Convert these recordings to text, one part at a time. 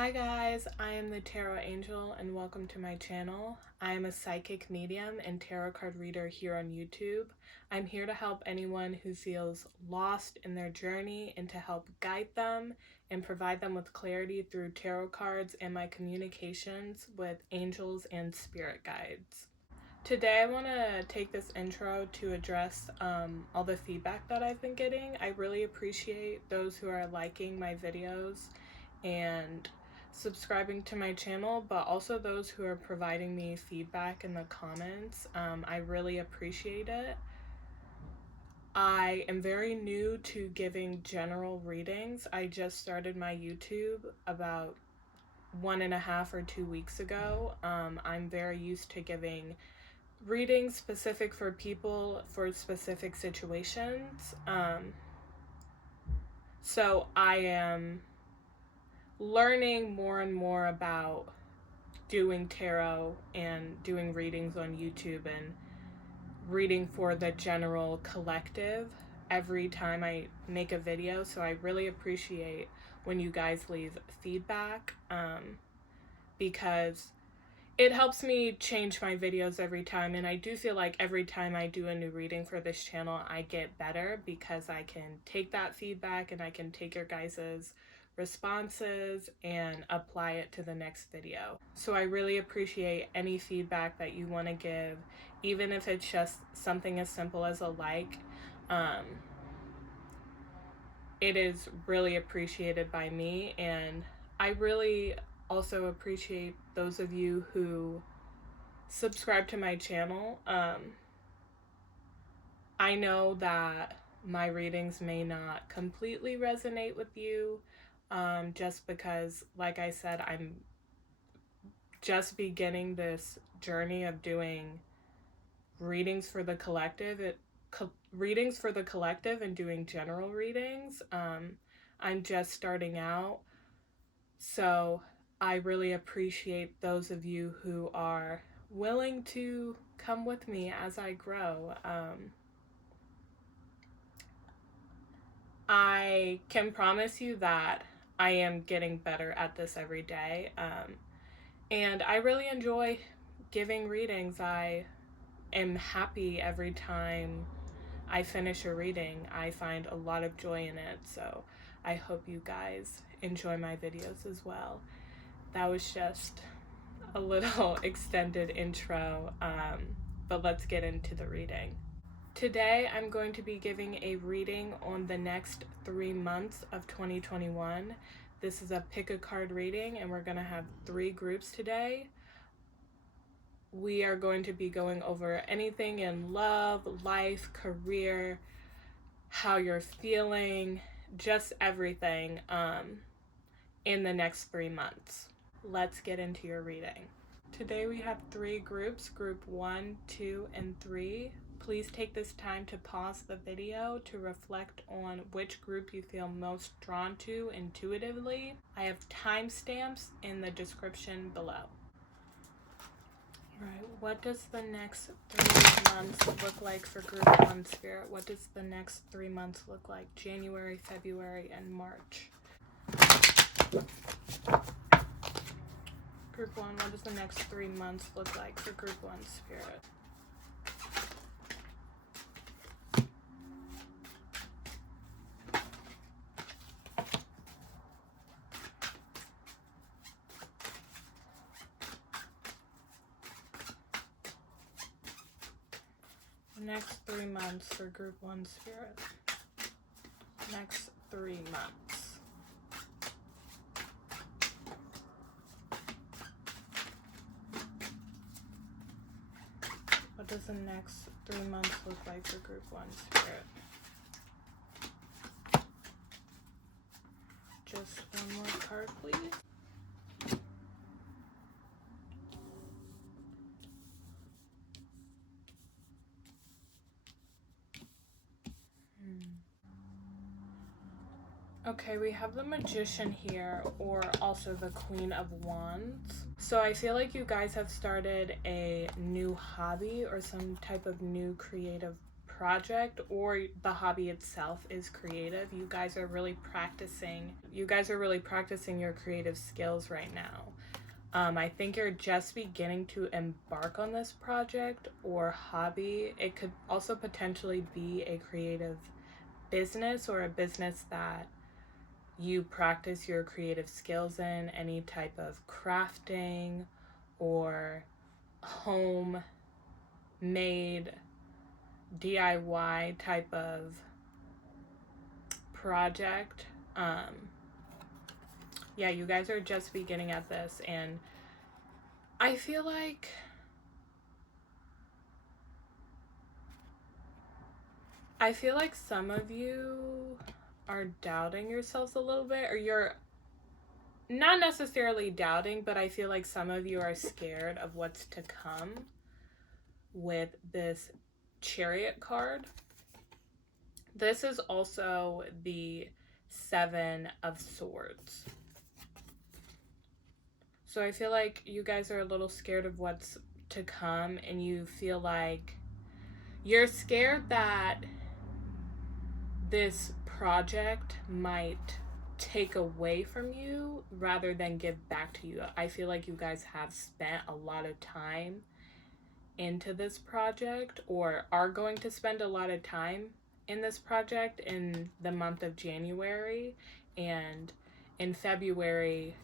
Hi guys, I am the Tarot Angel and welcome to my channel. I am a psychic medium and tarot card reader here on YouTube. I'm here to help anyone who feels lost in their journey and to help guide them and provide them with clarity through tarot cards and my communications with angels and spirit guides. Today I want to take this intro to address all the feedback that I've been getting. I really appreciate those who are liking my videos and subscribing to my channel, but also those who are providing me feedback in the comments. I really appreciate it. I am very new to giving general readings. I just started my YouTube about 1.5 or 2 weeks ago. I'm very used to giving readings specific for people for specific situations. So I am learning more and more about doing tarot and doing readings on YouTube and reading for the general collective every time I make a video. So I really appreciate when you guys leave feedback because it helps me change my videos every time, and I do feel like every time I do a new reading for this channel I get better because I can take that feedback and I can take your guys's responses and apply it to the next video. So I really appreciate any feedback that you want to give, even if it's just something as simple as a like. It is really appreciated by me, and I really also appreciate those of you who subscribe to my channel. I know that my readings may not completely resonate with you, just because, like I said, I'm just beginning this journey of doing readings for the collective. Readings for the collective and doing general readings. I'm just starting out, so I really appreciate those of you who are willing to come with me as I grow. I can promise you that I am getting better at this every day, and I really enjoy giving readings. I am happy every time I finish a reading. I find a lot of joy in it, so I hope you guys enjoy my videos as well. That was just a little extended intro, but let's get into the reading. Today I'm going to be giving a reading on the next 3 months of 2021. This is a pick a card reading, and we're going to have 3 groups today. We are going to be going over anything in love, life, career, how you're feeling, just everything in the next 3 months. Let's get into your reading. Today we have 3 groups, group 1, 2, and 3. Please take this time to pause the video to reflect on which group you feel most drawn to intuitively. I have timestamps in the description below. Alright, what does the next 3 months look like for group 1 spirit? What does the next 3 months look like? January, February, and March. Group 1, what does the next 3 months look like for group 1 spirit? Next 3 months for group 1 spirit. Next 3 months. What does the next 3 months look like for group 1 spirit? Just one more card, please. Okay, we have the Magician here, or also the Queen of Wands. So I feel like you guys have started a new hobby or some type of new creative project or the hobby itself is creative. You guys are really practicing your creative skills right now. I think you're just beginning to embark on this project or hobby. It could also potentially be a creative business or a business that you practice your creative skills in, any type of crafting or home made DIY type of project. Yeah, you guys are just beginning at this, and I feel like some of you are doubting yourselves a little bit, or you're not necessarily doubting, but I feel like some of you are scared of what's to come with this Chariot card. This is also the Seven of Swords. So I feel like you guys are a little scared of what's to come, and you feel like you're scared that this project might take away from you rather than give back to you. I feel like you guys have spent a lot of time into this project, or are going to spend a lot of time in this project in the month of January, and in February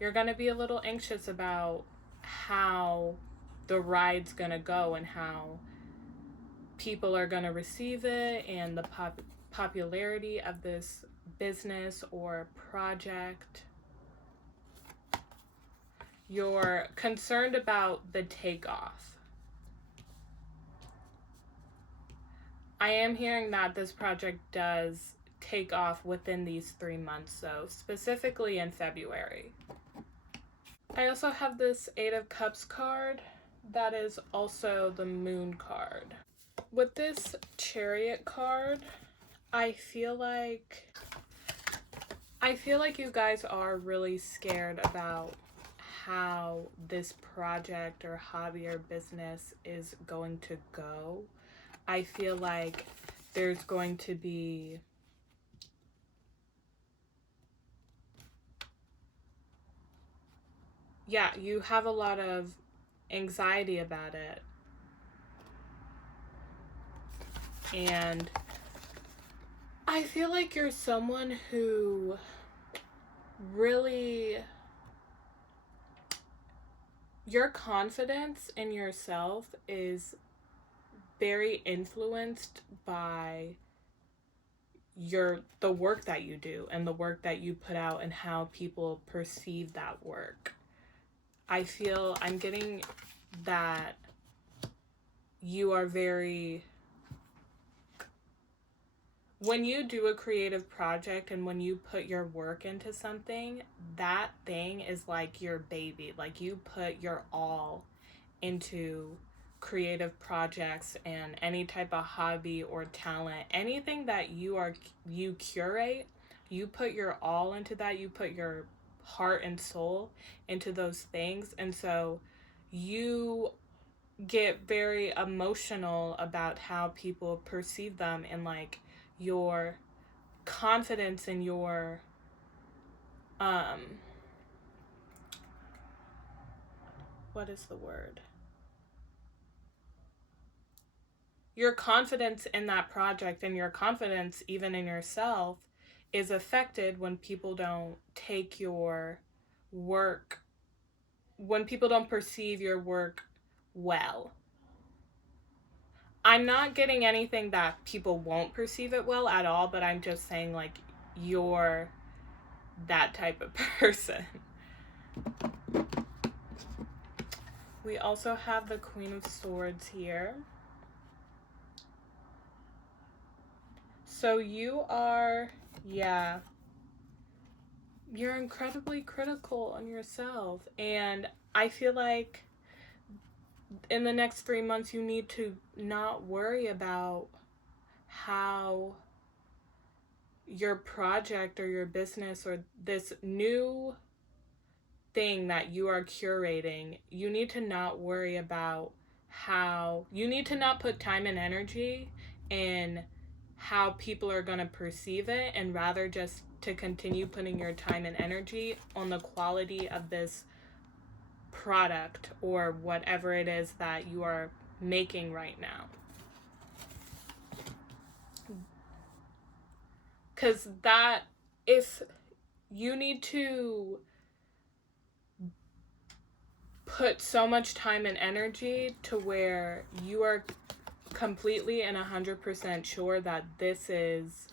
you're going to be a little anxious about how the ride's going to go and how people are going to receive it and the popularity of this business or project. You're concerned about the takeoff. I am hearing that this project does take off within these 3 months, so specifically in February. I also have this Eight of Cups card that is also the Moon card. With this Chariot card, I feel like you guys are really scared about how this project or hobby or business is going to go. I feel like there's going to be you have a lot of anxiety about it. And I feel like you're someone who really, your confidence in yourself is very influenced by the work that you do and the work that you put out and how people perceive that work. I'm getting that you are when you do a creative project and when you put your work into something, that thing is like your baby. Like, you put your all into creative projects and any type of hobby or talent, anything that you curate, you put your all into that. You put your heart and soul into those things, and so you get very emotional about how people perceive them, and like your confidence in your what is the word? Your confidence in that project and your confidence even in yourself is affected when people don't take your work, when people don't perceive your work well. I'm not getting anything that people won't perceive it well at all, but I'm just saying, like, you're that type of person. We also have the Queen of Swords here. So you are, you're incredibly critical on yourself. And I feel like in the next 3 months, you need to not worry about how your project or your business or this new thing that you are curating, you need to not worry about how, you need to not put time and energy in how people are going to perceive it, and rather just to continue putting your time and energy on the quality of this product or whatever it is that you are making right now. Because that, if you need to put so much time and energy to where you are completely and 100% sure that this is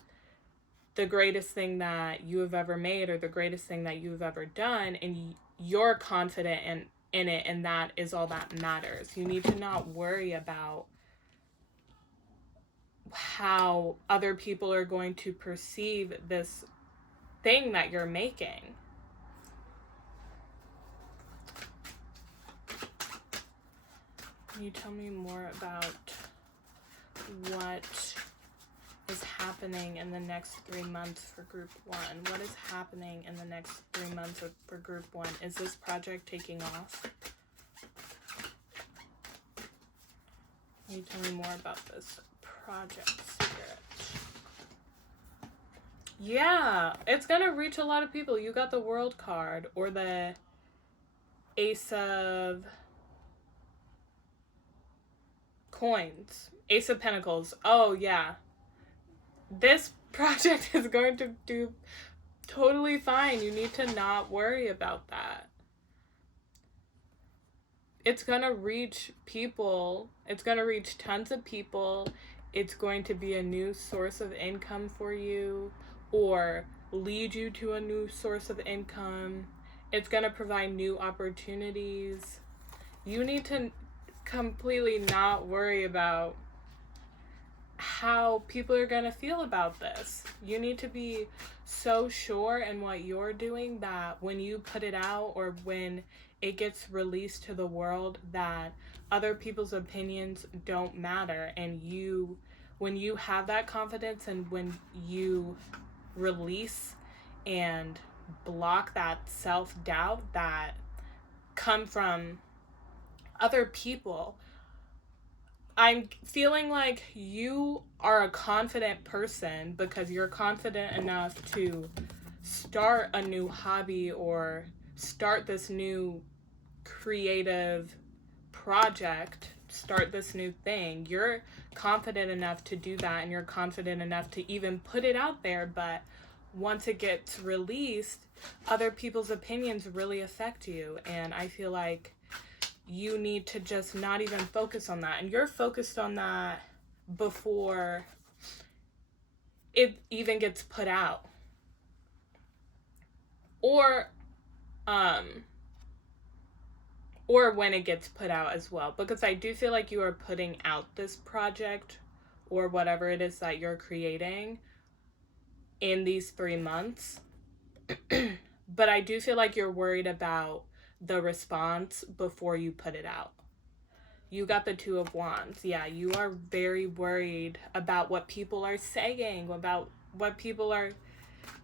the greatest thing that you have ever made or the greatest thing that you've ever done, and you're confident in it, and that is all that matters. You need to not worry about how other people are going to perceive this thing that you're making. Can you tell me more about what is happening in the next 3 months for group 1? What is happening in the next 3 months for group 1? Is this project taking off? Can you tell me more about this project, Spirit? Yeah, it's gonna reach a lot of people. You got the World card, or the Ace of Coins, Ace of Pentacles. Oh yeah, this project is going to do totally fine. You need to not worry about that. It's gonna reach people. It's gonna reach tons of people. It's going to be a new source of income for you, or lead you to a new source of income. It's going to provide new opportunities. You need to completely not worry about how people are going to feel about this. You need to be so sure in what you're doing that when you put it out, or when it gets released to the world, that other people's opinions don't matter. And when you have that confidence, and when you release and block that self-doubt that come from other people, I'm feeling like you are a confident person because you're confident enough to start a new hobby or start this new creative project, start this new thing. You're confident enough to do that, and you're confident enough to even put it out there. But once it gets released, other people's opinions really affect you, and I feel like you need to just not even focus on that. And you're focused on that before it even gets put out, or when it gets put out as well, because I do feel like you are putting out this project or whatever it is that you're creating in these 3 months. But I do feel like you're worried about the response before you put it out. You got the Two of Wands. Yeah, you are very worried about what people are saying, about what people are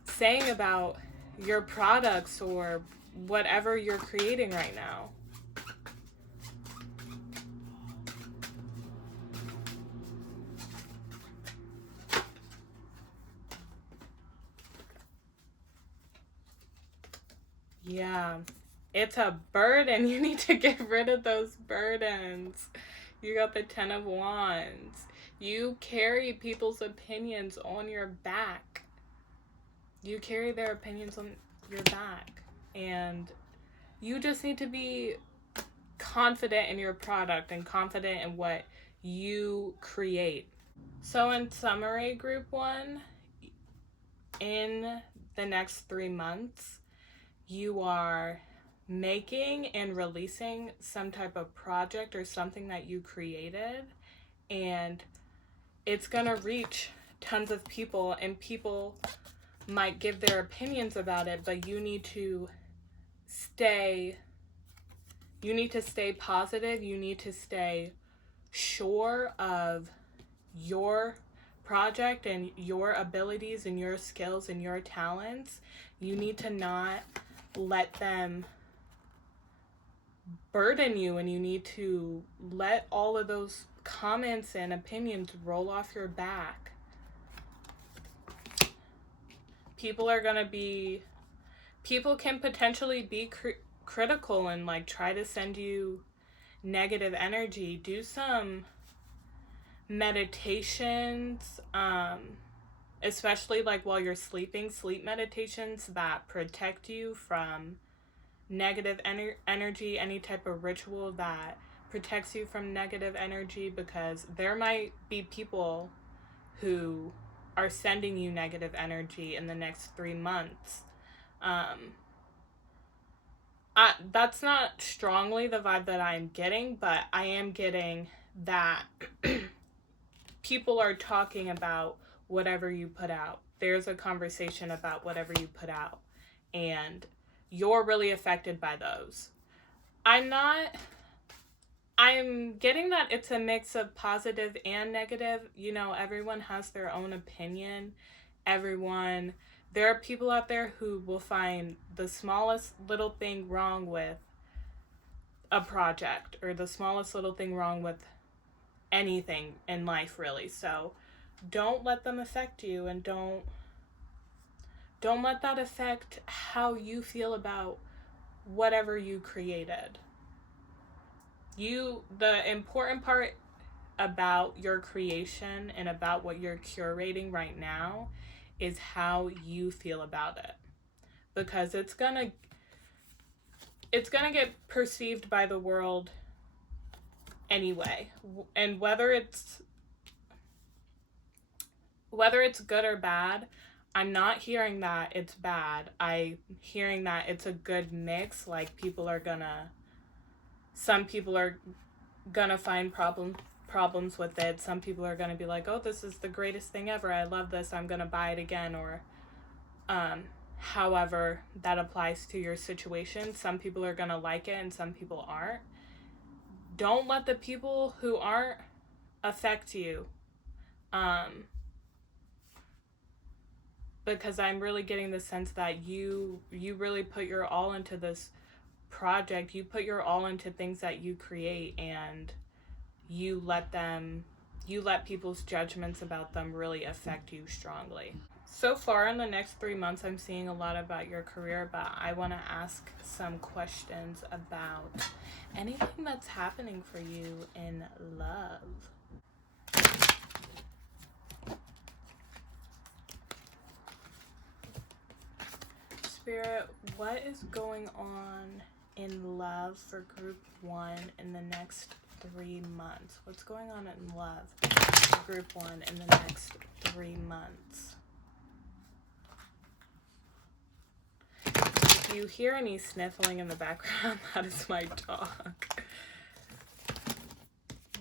saying about your products or whatever you're creating right now. Yeah, it's a burden. You need to get rid of those burdens. You got the Ten of Wands. You carry people's opinions on your back. You carry their opinions on your back. And you just need to be confident in your product and confident in what you create. So in summary, group 1, in the next 3 months, you are making and releasing some type of project or something that you created, and it's gonna reach tons of people, and people might give their opinions about it, but you need to stay positive. You need to stay sure of your project and your abilities and your skills and your talents. You need to not let them burden you, and you need to let all of those comments and opinions roll off your back. People can potentially be critical and like try to send you negative energy. Do some meditations, especially like while you're sleeping, sleep meditations that protect you from negative energy, any type of ritual that protects you from negative energy, because there might be people who are sending you negative energy in the next 3 months. That's not strongly the vibe that I'm getting, but I am getting that people are talking about whatever you put out. There's a conversation about whatever you put out, and you're really affected by those. I'm getting that it's a mix of positive and negative. You know, everyone has their own opinion. There are people out there who will find the smallest little thing wrong with a project, or the smallest little thing wrong with anything in life, really. So don't let them affect you, and don't let that affect how you feel about whatever you created. The important part about your creation and about what you're curating right now is how you feel about it, because it's gonna get perceived by the world anyway. And whether it's good or bad, I'm not hearing that it's bad. I'm hearing that it's a good mix. Like, some people are gonna find problems with it. Some people are gonna be like, oh, this is the greatest thing ever, I love this, I'm gonna buy it again. Or however that applies to your situation. Some people are gonna like it and some people aren't. Don't let the people who aren't affect you, because I'm really getting the sense that you really put your all into this project. You put your all into things that you create, and you let people's judgments about them really affect you strongly. So far in the next 3 months, I'm seeing a lot about your career, but I want to ask some questions about anything that's happening for you in love. Spirit, what is going on in love for group 1 in the next 3 months? What's going on in love for group 1 in the next 3 months? If you hear any sniffling in the background, that is my dog.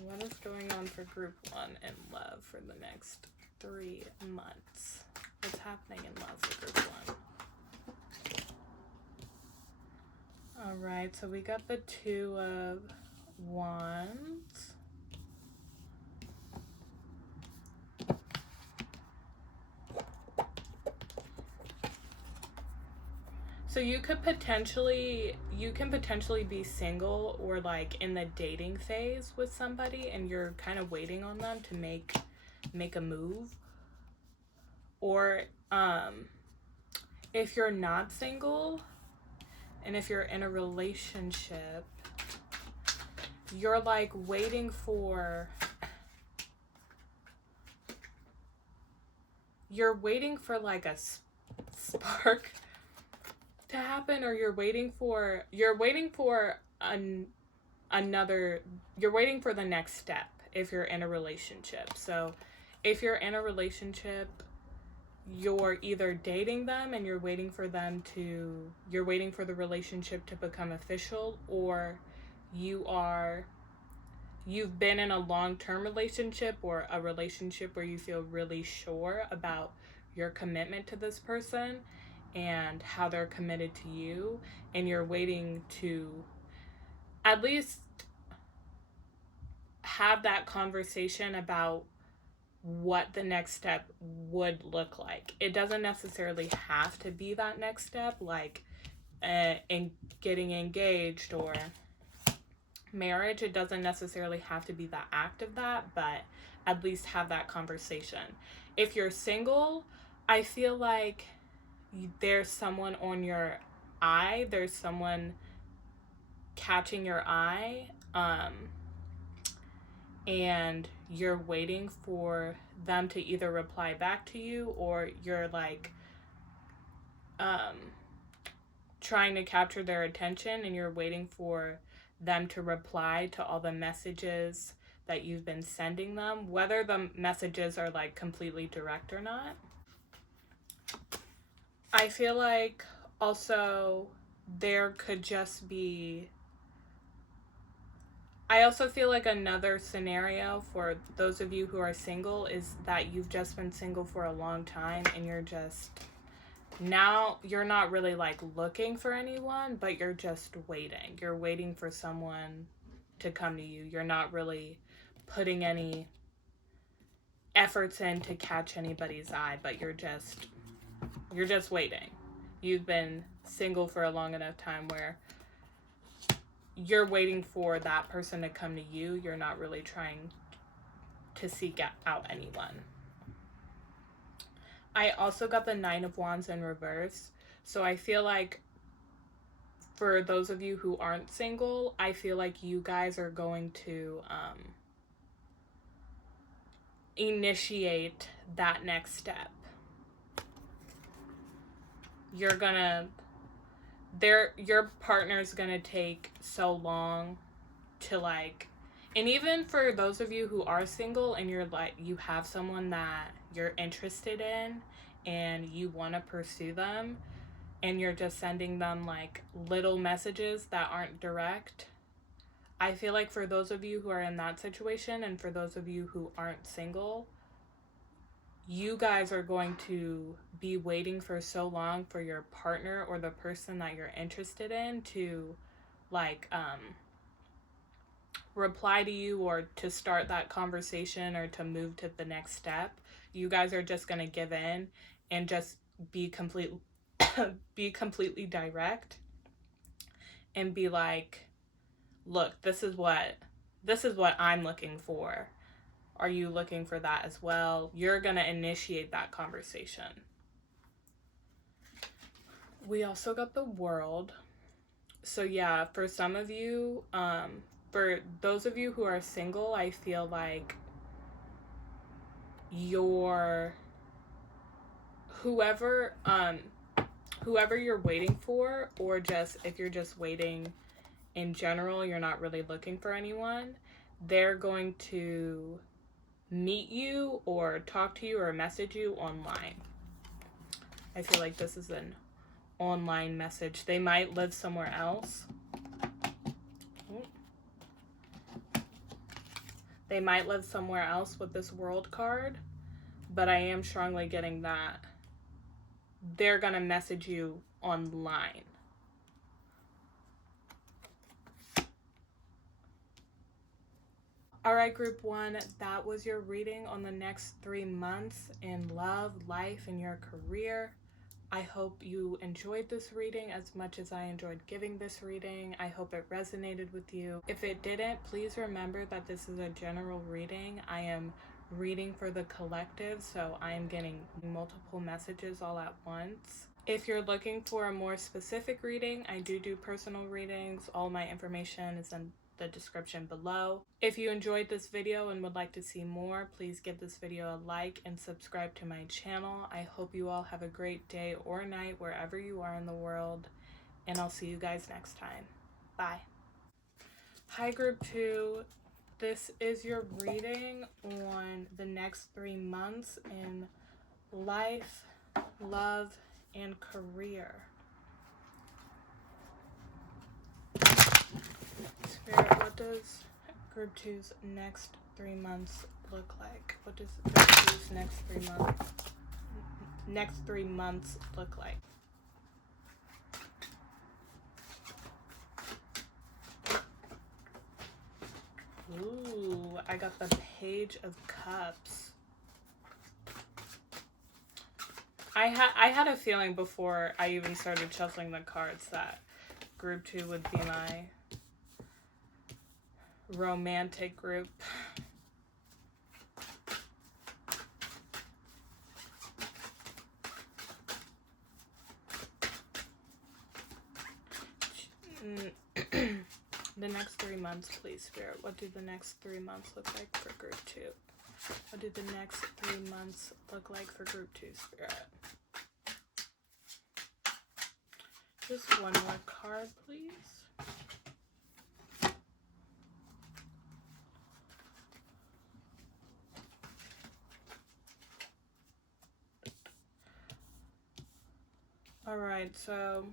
What is going on for group 1 in love for the next 3 months? What's happening in love for group 1? Alright, so we got the 2 of Wands. So you can potentially be single, or like in the dating phase with somebody, and you're kind of waiting on them to make a move. Or if you're not single, and if you're in a relationship, you're like waiting for like a spark to happen, or you're waiting for the next step if you're in a relationship. So if you're in a relationship, you're either dating them and you're waiting for the relationship to become official, or you've been in a long-term relationship, or a relationship where you feel really sure about your commitment to this person and how they're committed to you, and you're waiting to at least have that conversation about what the next step would look like. It doesn't necessarily have to be that next step, like in getting engaged or marriage. It doesn't necessarily have to be the act of that, but at least have that conversation. If you're single, I feel like there's someone on your eye, there's someone catching your eye, and you're waiting for them to either reply back to you, or you're like trying to capture their attention and you're waiting for them to reply to all the messages that you've been sending them, whether the messages are like completely direct or not. I feel like also there could just be, I also feel like another scenario for those of you who are single is that you've just been single for a long time and you're just, now you're not really like looking for anyone, but you're just waiting. You're waiting for someone to come to you. You're not really putting any efforts in to catch anybody's eye, but you're just waiting. You've been single for a long enough time where you're waiting for that person to come to you. You're not really trying to seek out anyone. I also got the 9 of Wands in reverse. So I feel like for those of you who aren't single, I feel like you guys are going to initiate that next step. You're gonna, your partner's gonna take so long to like, and even for those of you who are single and you're like, you have someone that you're interested in and you want to pursue them and you're just sending them like little messages that aren't direct. I feel like for those of you who are in that situation and for those of you who aren't single, you guys are going to be waiting for so long for your partner or the person that you're interested in to like reply to you or to start that conversation or to move to the next step. You guys are just going to give in and just be completely direct and be like, look, this is what I'm looking for. Are you looking for that as well? You're going to initiate that conversation. We also got the World. So yeah, for some of you, for those of you who are single, I feel like whoever you're waiting for, or just if you're just waiting in general, you're not really looking for anyone, they're going to meet you or talk to you or message you online. I feel like this is an online message. They might live somewhere else. They might live somewhere else with this World card, but I am strongly getting that they're gonna message you online. All right, group 1, that was your reading on the next 3 months in love, life, and your career. I hope you enjoyed this reading as much as I enjoyed giving this reading. I hope it resonated with you. If it didn't, please remember that this is a general reading. I am reading for the collective, so I am getting multiple messages all at once. If you're looking for a more specific reading, I do personal readings. All my information is in the description below. If you enjoyed this video and would like to see more, please give this video a like and subscribe to my channel. I hope you all have a great day or night wherever you are in the world, and I'll see you guys next time. Bye. Hi, group 2. This is your reading on the next 3 months in life, love, and career. Spirit, what does group 2's next 3 months look like? What does group 2's next 3 months look like? Ooh, I got the Page of Cups. I had a feeling before I even started shuffling the cards that group 2 would be romantic group. The next 3 months, please, Spirit. What do the next 3 months look like for group 2? What do the next 3 months look like for group 2, Spirit? Just one more card, please. Alright, so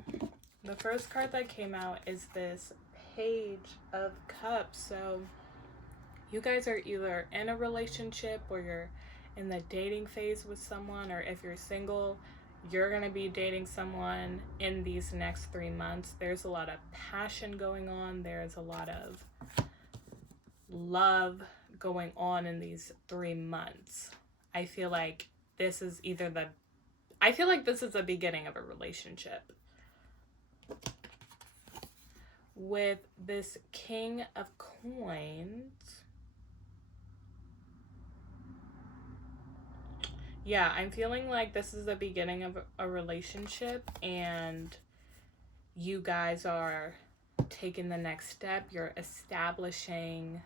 the first card that came out is this Page of Cups. So you guys are either in a relationship or you're in the dating phase with someone, or if you're single, you're going to be dating someone in these next 3 months. There's a lot of passion going on. There's a lot of love going on in these 3 months. I feel like this is either the beginning of a relationship. With this King of Coins, yeah, I'm feeling like this is the beginning of a relationship, and you guys are taking the next step. You're establishing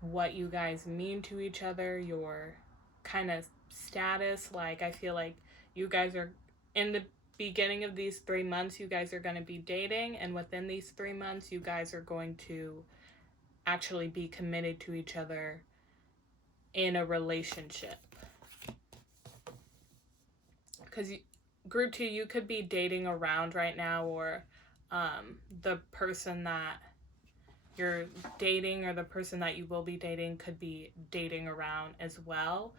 what you guys mean to each other, your kind of status. Like, I feel like you guys are in the beginning of these 3 months, you guys are going to be dating, and within these 3 months, you guys are going to actually be committed to each other in a relationship. Because group 2, you could be dating around right now, or the person that you're dating or the person that you will be dating could be dating around as well.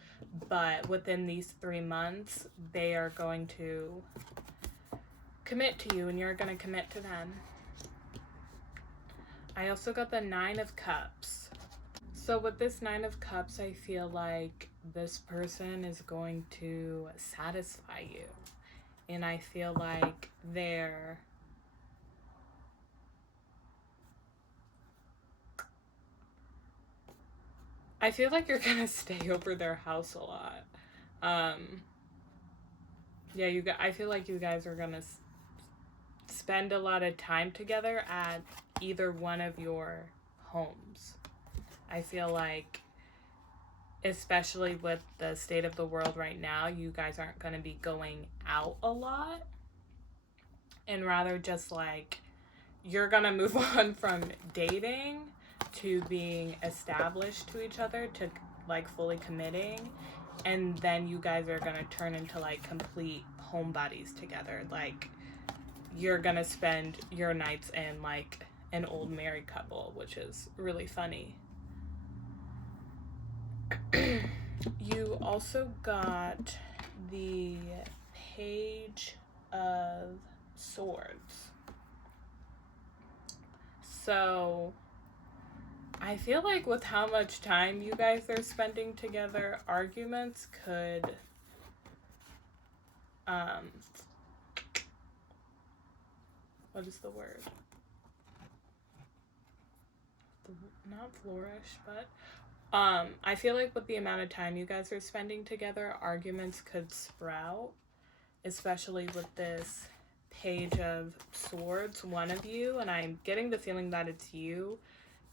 But within these 3 months, they are going to commit to you, and you're going to commit to them. I also got the 9 of Cups. So with this 9 of Cups, I feel like this person is going to satisfy you. And I feel like you're gonna stay over their house a lot. Yeah, I feel like you guys are gonna spend a lot of time together at either one of your homes. I feel like, especially with the state of the world right now, you guys aren't going to be going out a lot, and rather just like you're going to move on from dating to being established to each other, to like fully committing, and then you guys are going to turn into like complete homebodies together. Like, you're going to spend your nights in like an old married couple, which is really funny. You also got the Page of Swords. So I feel like with how much time you guys are spending together, arguments could what is the word? Not flourish, but I feel like with the amount of time you guys are spending together, arguments could sprout, especially with this Page of Swords, one of you, and I'm getting the feeling that it's you.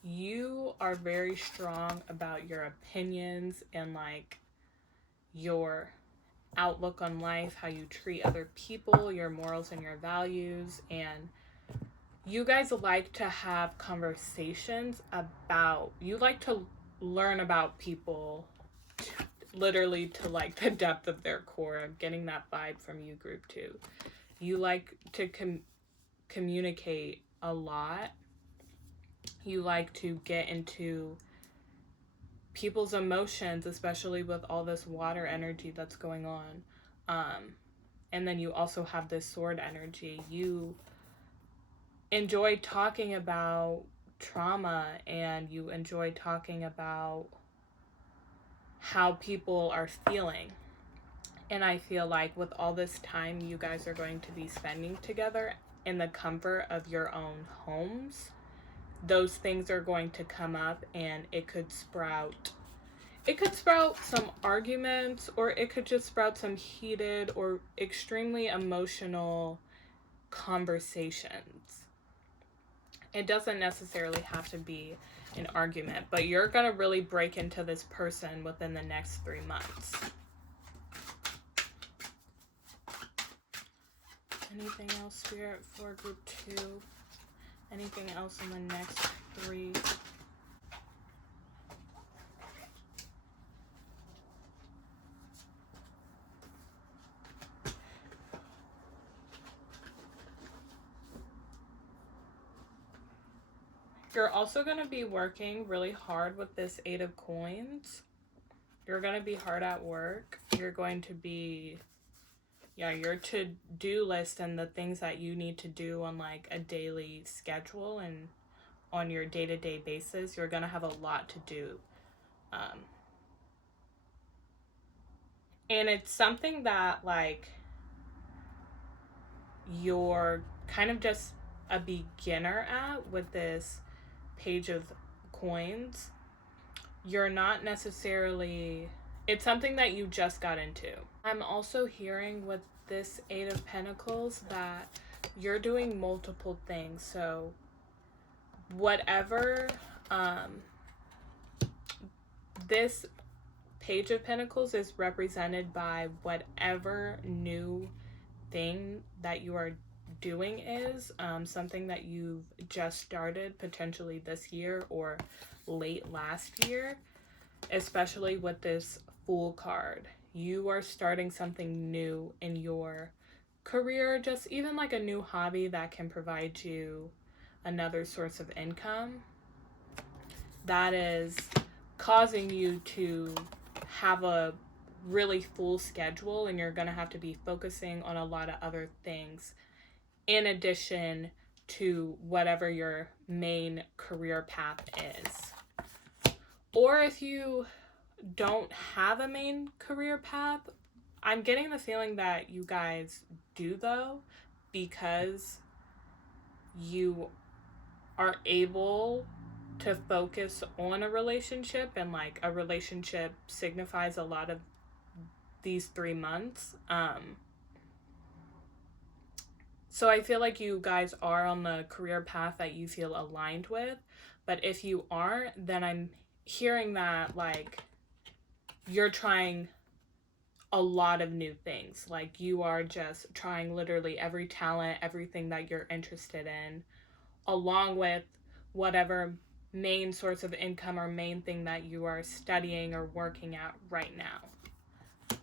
You are very strong about your opinions and like your outlook on life, how you treat other people, your morals and your values, and you guys like to have conversations about, you like to learn about people literally to like the depth of their core. I'm getting that vibe from you, group 2. You like to communicate a lot. You like to get into people's emotions, especially with all this water energy that's going on. And then you also have this sword energy. You enjoy talking about trauma, and you enjoy talking about how people are feeling. And I feel like with all this time you guys are going to be spending together in the comfort of your own homes, those things are going to come up, and it could sprout some arguments, or it could just sprout some heated or extremely emotional conversations. It doesn't necessarily have to be an argument, but you're going to really break into this person within the next 3 months. Anything else, Spirit, for group 2? Anything else in the next 3? You're also going to be working really hard with this 8 of Coins. You're going to be hard at work. You're going to be, your to-do list and the things that you need to do on like a daily schedule and on your day-to-day basis, you're going to have a lot to do. And it's something that like you're kind of just a beginner at with this Page of Coins. You're not necessarily, it's something that you just got into. I'm also hearing with this 8 of Pentacles that you're doing multiple things. So whatever this Page of Pentacles is represented by whatever new thing that you are doing is something that you've just started potentially this year or late last year, especially with this Fool card. You are starting something new in your career, just even like a new hobby that can provide you another source of income that is causing you to have a really full schedule, and you're going to have to be focusing on a lot of other things in addition to whatever your main career path is. Or if you don't have a main career path, I'm getting the feeling that you guys do though, because you are able to focus on a relationship, and like a relationship signifies a lot of these 3 months. So I feel like you guys are on the career path that you feel aligned with. But if you aren't, then I'm hearing that like you're trying a lot of new things. Like you are just trying literally every talent, everything that you're interested in, along with whatever main source of income or main thing that you are studying or working at right now.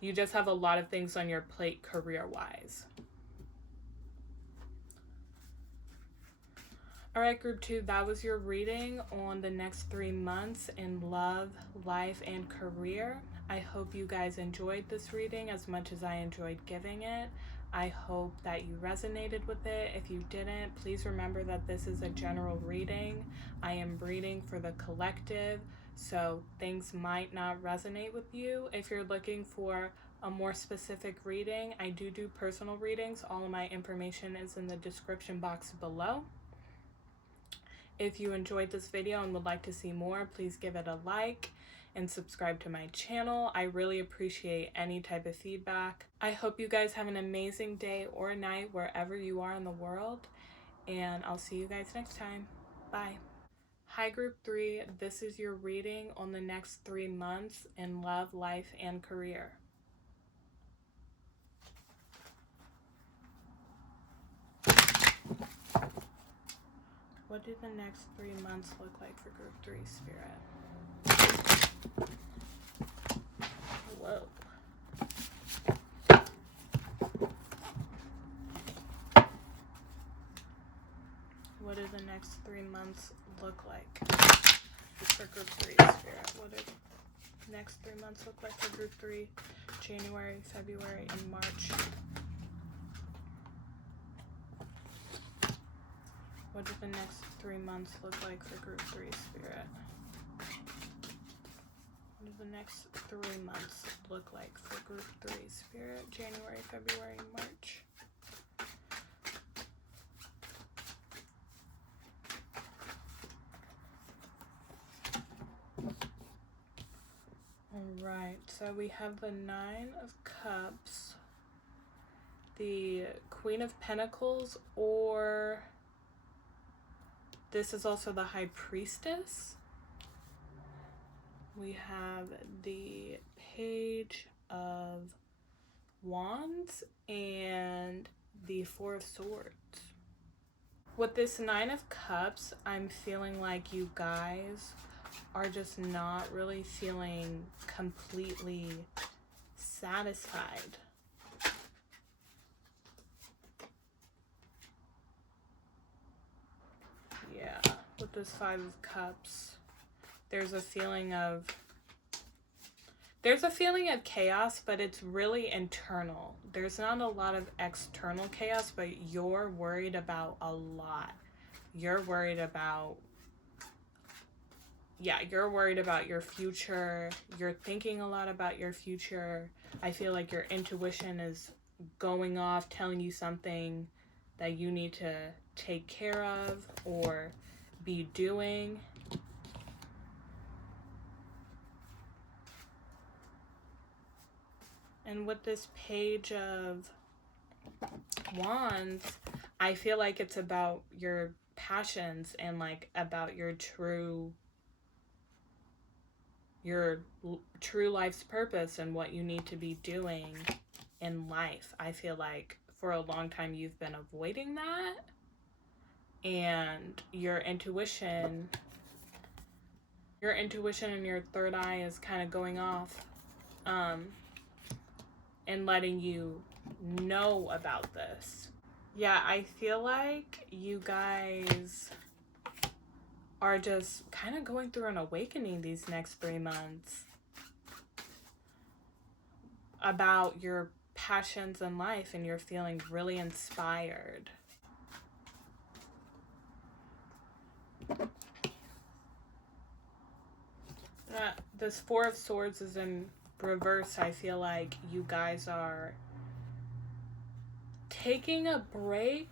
You just have a lot of things on your plate career-wise. All right, group 2, that was your reading on the next 3 months in love, life, and career. I hope you guys enjoyed this reading as much as I enjoyed giving it. I hope that you resonated with it. If you didn't, please remember that this is a general reading. I am reading for the collective, so things might not resonate with you. If you're looking for a more specific reading, I do personal readings. All of my information is in the description box below. If you enjoyed this video and would like to see more, please give it a like and subscribe to my channel. I really appreciate any type of feedback. I hope you guys have an amazing day or night wherever you are in the world, and I'll see you guys next time. Bye. Hi, group 3. This is your reading on the next 3 months in love, life, and career. What do the next 3 months look like for group 3, Spirit? Whoa. What do the next 3 months look like for group 3, Spirit? What do the next 3 months look like for group 3? January, February, and March. What do the next 3 months look like for group 3, Spirit? What do the next 3 months look like for group 3, Spirit? January, February, and March. Alright, so we have the Nine of Cups, the Queen of Pentacles, or this is also the High Priestess. We have the Page of Wands and the Four of Swords. With this Nine of Cups, I'm feeling like you guys are just not really feeling completely satisfied. Yeah, with this Five of Cups, there's a feeling of chaos, but it's really internal. There's not a lot of external chaos, but you're worried about a lot. You're worried about your future. You're thinking a lot about your future. I feel like your intuition is going off, telling you something that you need to take care of or be doing. And with this Page of Wands, I feel like it's about your passions and like about your true life's purpose and what you need to be doing in life. I feel like for a long time you've been avoiding that, and your intuition and your third eye is kind of going off and letting you know about this. Yeah, I feel like you guys are just kind of going through an awakening these next 3 months about your passions in life, and you're feeling really inspired. This Four of Swords is in reverse. I feel like you guys are taking a break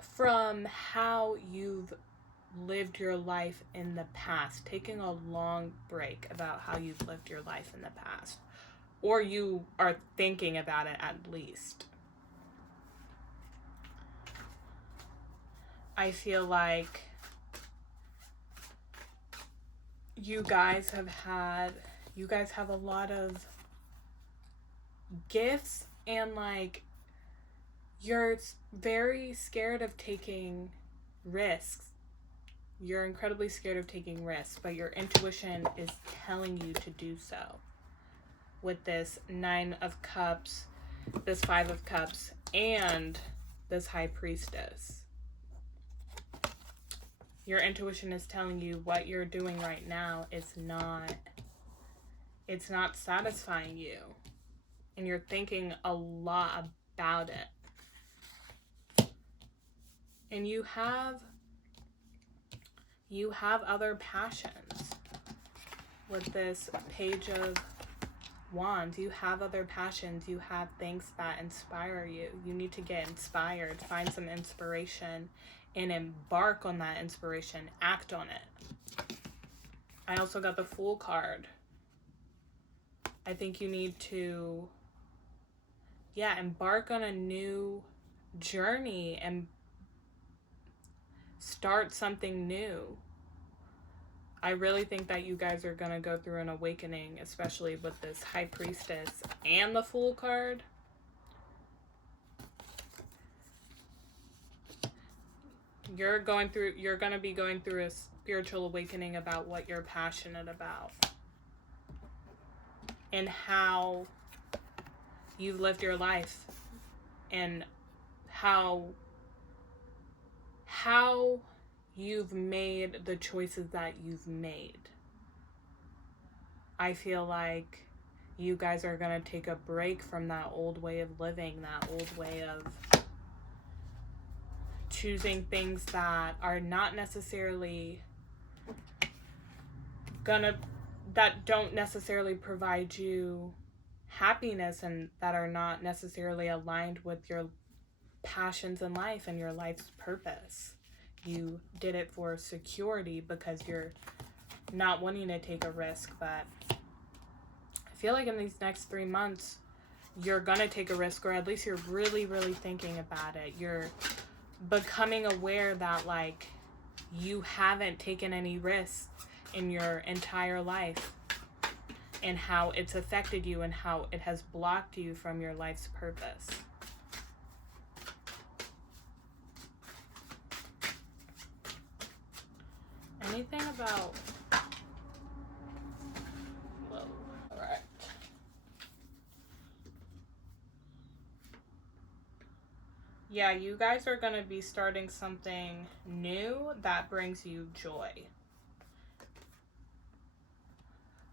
from how you've lived your life in the past, taking a long break about how you've lived your life in the past, or you are thinking about it at least. I feel like you guys have a lot of gifts, and like you're very scared of taking risks. You're incredibly scared of taking risks, but your intuition is telling you to do so. With this Nine of Cups, this Five of Cups, and this High Priestess. Your intuition is telling you what you're doing right now is it's not satisfying you. And you're thinking a lot about it. And you have other passions. With this Page of Wands, you have other passions. You have things that inspire you. You need to get inspired, find some inspiration, and embark on that inspiration. Act on it. I also got the Fool card. I think you need to, embark on a new journey and start something new. I really think that you guys are going to go through an awakening, especially with this High Priestess and the Fool card. You're going to be going through a spiritual awakening about what you're passionate about and how you've lived your life and how you've made the choices that you've made. I feel like you guys are going to take a break from that old way of living, that old way of choosing things that are not necessarily that don't necessarily provide you happiness, and that are not necessarily aligned with your passions in life and your life's purpose. You did it for security because you're not wanting to take a risk. But I feel like in these next 3 months, you're going to take a risk, or at least you're really, really thinking about it. You're becoming aware that, like, you haven't taken any risks in your entire life, and how it's affected you and how it has blocked you from your life's purpose. Anything about... Whoa. All right. Yeah, you guys are going to be starting something new that brings you joy.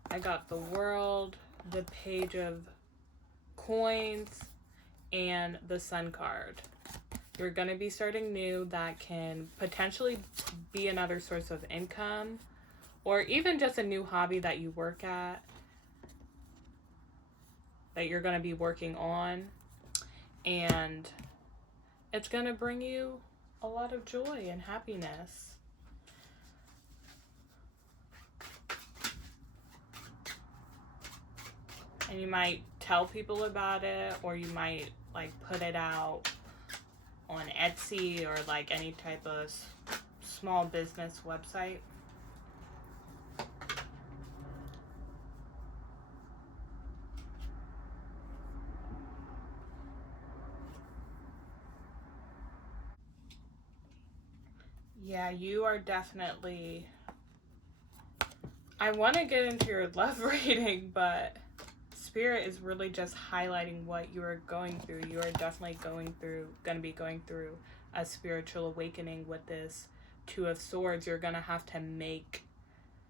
I got the World, the Page of Coins, and the Sun card. You're going to be starting new that can potentially be another source of income, or even just a new hobby that you work at, that you're going to be working on. And it's going to bring you a lot of joy and happiness. And you might tell people about it, or you might like put it out on Etsy or like any type of small business website. Yeah, you are definitely... I want to get into your love reading, but Spirit is really just highlighting what you are going through. You are definitely going to be going through a spiritual awakening with this Two of Swords. You're going to have to make...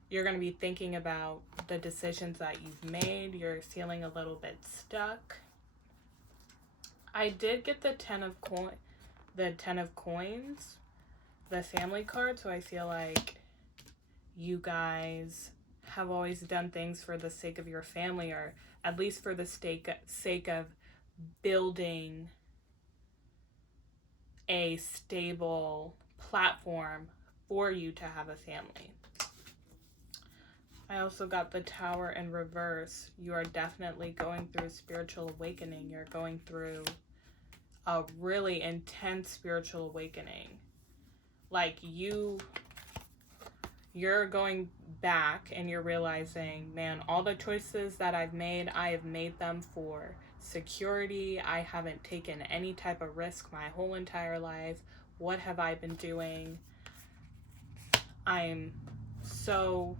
You're going to be thinking about the decisions that you've made. You're feeling a little bit stuck. I did get the Ten of Coins, the family card, so I feel like you guys have always done things for the sake of your family, or at least for the sake of building a stable platform for you to have a family. I also got the Tower in reverse. You are definitely going through a spiritual awakening. You're going through a really intense spiritual awakening. Like you're going back and you're realizing, man, all the choices that I've made, I have made them for security. I haven't taken any type of risk my whole entire life. What have I been doing? I'm so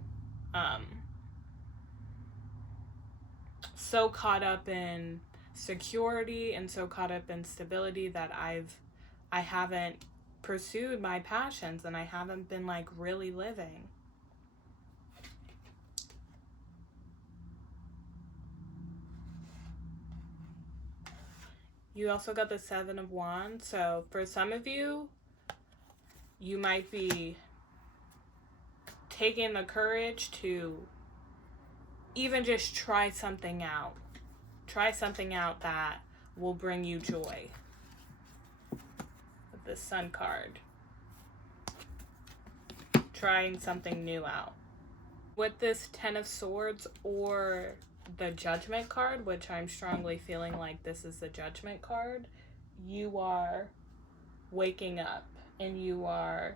caught up in security and so caught up in stability that I haven't pursued my passions, and I haven't been like really living. You also got the Seven of Wands. So for some of you, you might be taking the courage to even just try something out. Try something out that will bring you joy. With the Sun card. Trying something new out. With this Ten of Swords or the Judgment card, which I'm strongly feeling like this is the Judgment card, you are waking up and you are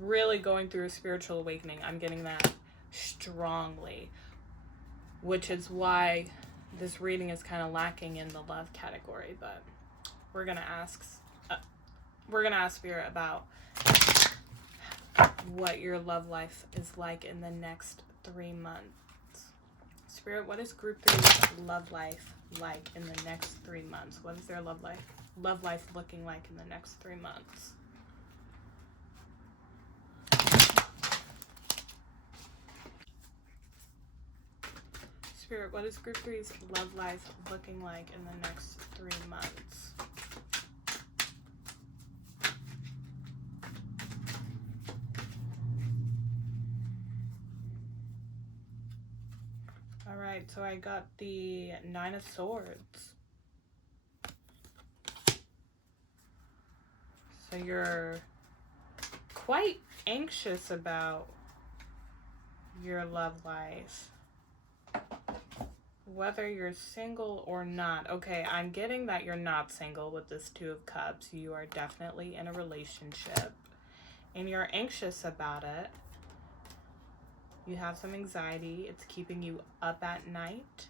really going through a spiritual awakening. I'm getting that strongly, which is why this reading is kind of lacking in the love category. But we're gonna ask Spirit about what your love life is like in the next 3 months. Spirit, what is group 3's love life like in the next 3 months? What is their love life looking like in the next 3 months? Spirit, what is group 3's love life looking like in the next 3 months? Alright, so I got the Nine of Swords. So you're quite anxious about your love life. Whether you're single or not. Okay, I'm getting that you're not single with this Two of Cups. You are definitely in a relationship. And you're anxious about it. You have some anxiety. It's keeping you up at night.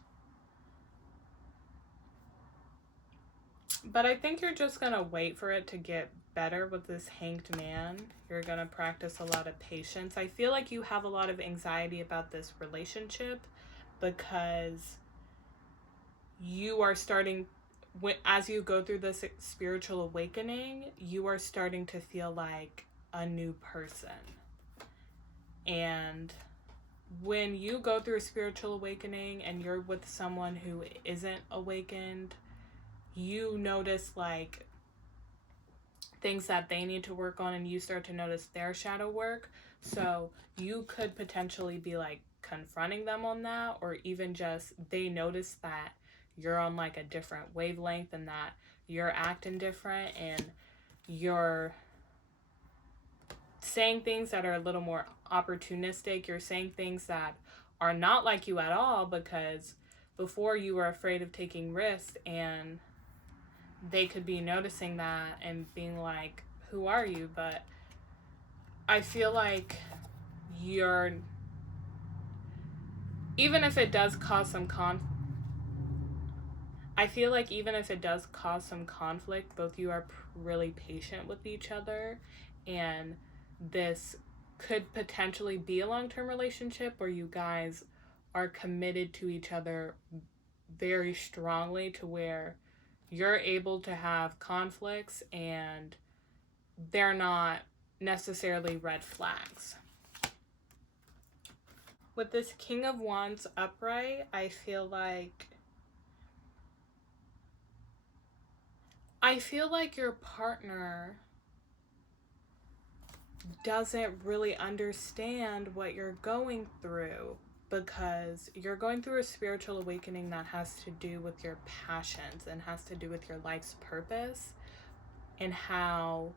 But I think you're just going to wait for it to get better with this Hanged Man. You're going to practice a lot of patience. I feel like you have a lot of anxiety about this relationship because you are starting, as you go through this spiritual awakening, you are starting to feel like a new person. And when you go through a spiritual awakening and you're with someone who isn't awakened, you notice like things that they need to work on, and you start to notice their shadow work. So you could potentially be like confronting them on that, or even just they notice that you're on like a different wavelength and that you're acting different and you're saying things that are a little more opportunistic. You're saying things that are not like you at all, because before you were afraid of taking risks, and they could be noticing that and being like, who are you? But I feel like you're, even if it does cause some I feel like even if it does cause some conflict, both you are really patient with each other, and this could potentially be a long-term relationship where you guys are committed to each other very strongly, to where you're able to have conflicts and they're not necessarily red flags. With this King of Wands upright, I feel like your partner doesn't really understand what you're going through, because you're going through a spiritual awakening that has to do with your passions and has to do with your life's purpose, and how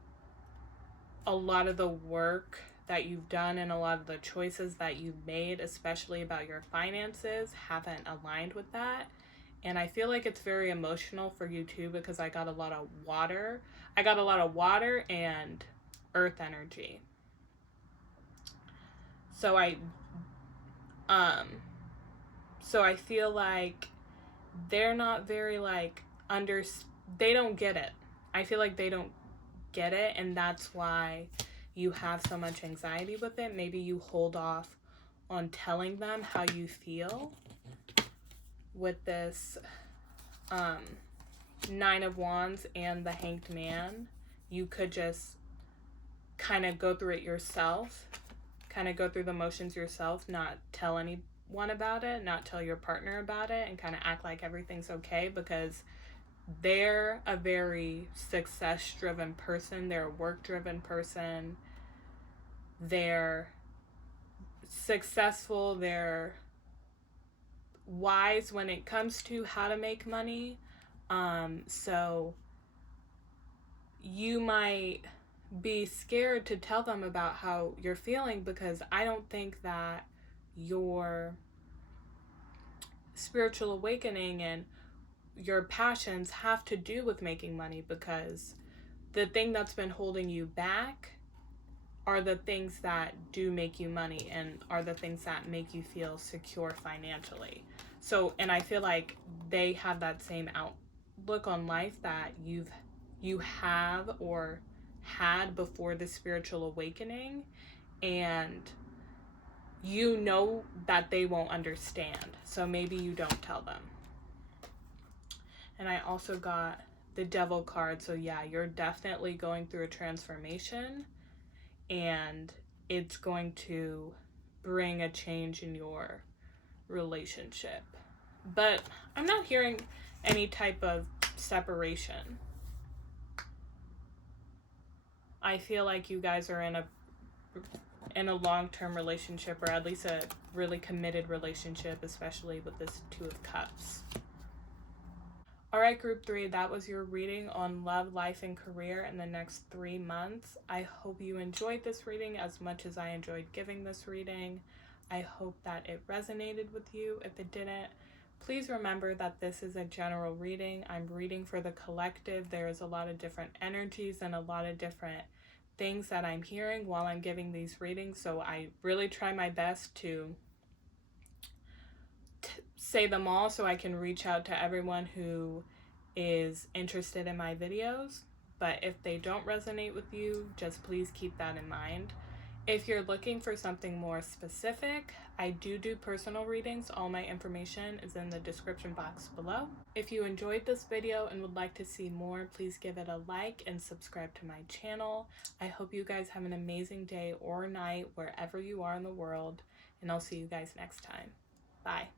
a lot of the work that you've done and a lot of the choices that you've made, especially about your finances, haven't aligned with that. And I feel like it's very emotional for you too, because I got a lot of water. I got a lot of water and earth energy. So I feel like they're not very like they don't get it. I feel like they don't get it, and that's why you have so much anxiety with it. Maybe you hold off on telling them how you feel with this Nine of Wands and the Hanged Man. You could just kind of go through it yourself, kind of go through the motions yourself, not tell anyone about it, not tell your partner about it, and kind of act like everything's okay, because they're a very success-driven person. They're a work-driven person. They're successful. They're wise when it comes to how to make money. So you might be scared to tell them about how you're feeling, because I don't think that your spiritual awakening and your passions have to do with making money, because the thing that's been holding you back are the things that do make you money and are the things that make you feel secure financially. So, and I feel like they have that same outlook on life that you have or had before the spiritual awakening, and you know that they won't understand. So maybe you don't tell them. And I also got the Devil card. So yeah, you're definitely going through a transformation, and it's going to bring a change in your relationship. But I'm not hearing any type of separation. I feel like you guys are in a long-term relationship, or at least a really committed relationship, especially with this Two of Cups. All right, group 3, that was your reading on love, life, and career in the next 3 months. I hope you enjoyed this reading as much as I enjoyed giving this reading. I hope that it resonated with you. If it didn't, please remember that this is a general reading. I'm reading for the collective. There's a lot of different energies and a lot of different things that I'm hearing while I'm giving these readings. So I really try my best to say them all so I can reach out to everyone who is interested in my videos. But if they don't resonate with you, just please keep that in mind. If you're looking for something more specific, I do personal readings. All my information is in the description box below. If you enjoyed this video and would like to see more, please give it a like and subscribe to my channel. I hope you guys have an amazing day or night wherever you are in the world, and I'll see you guys next time. Bye.